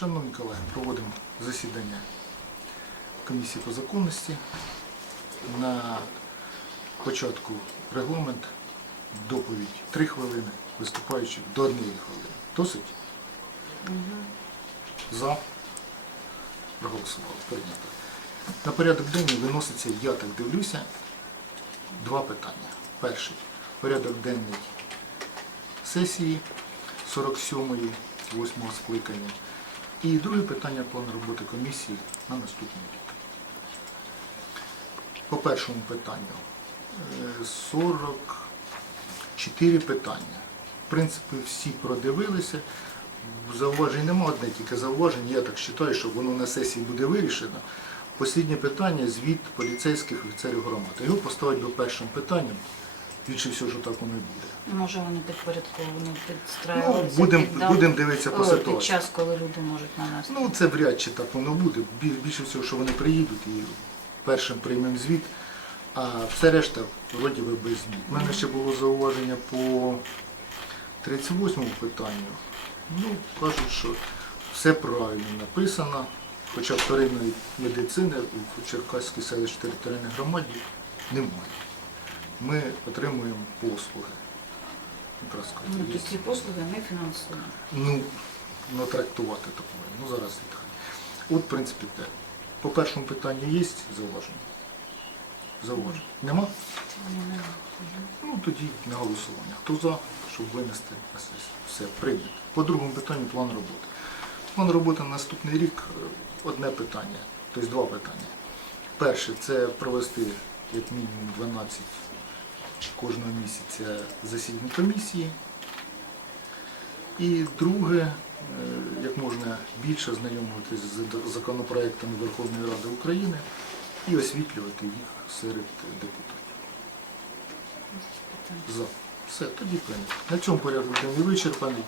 Шановні колеги, проводимо засідання комісії по законності. На початку регламент, доповідь 3 хвилини, виступаючи до 1 хвилини. Досить? За. Проголосували. Прийнято. На порядок денний виноситься, я так дивлюся, два питання. Перший порядок денний сесії 47-ї, 8-го скликання. І друге питання план роботи комісії на наступний рік. По першому питанню е, 44 питання. В принципі, всі продивилися. Зауважень нема, одне тільки зауваження. Я так вважаю, що воно на сесії буде вирішено. Посліднє питання звіт поліцейських офіцерів громади. Його поставити би першим питанням. Більше всього, що так воно і буде. Може вони підпорядковані, Ну, підстраювалися будемо під, будем дивитися по о, ситуації. під час, коли люди можуть на нас. Ну, це вряд чи так воно буде. Бі- Більше всього, що вони приїдуть і першим приймемо звіт, а все решта вроді би без змін. У мене ще було зауваження по 38 питанню. Ну, кажуть, що все правильно написано, хоча вторинної медицини в Черкаській селищі територіальній громаді немає. Ми отримуємо послуги. Ну, то ці послуги ми фінансуємо. Ну, ну трактувати такое. Ну зараз відхай. От, в принципі, те. По першому питанню є зауваження? Зауваження. Нема? Нема. Ну тоді на голосування. Хто за, щоб винести на сесію? Все, прийнято. По другому питанню план роботи. План роботи на наступний рік е, одне питання, тобто два питання. Перше це провести як мінімум 12 кожного місяця засідань комісії. І друге, е, як можна більше знайомитися з законопроектами Верховної Ради України і освітлювати їх серед депутатів. За. Все, тоді прийнято. На цьому порядок денний вичерпаний.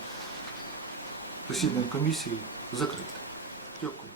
Засідання комісії закрите. Дякую.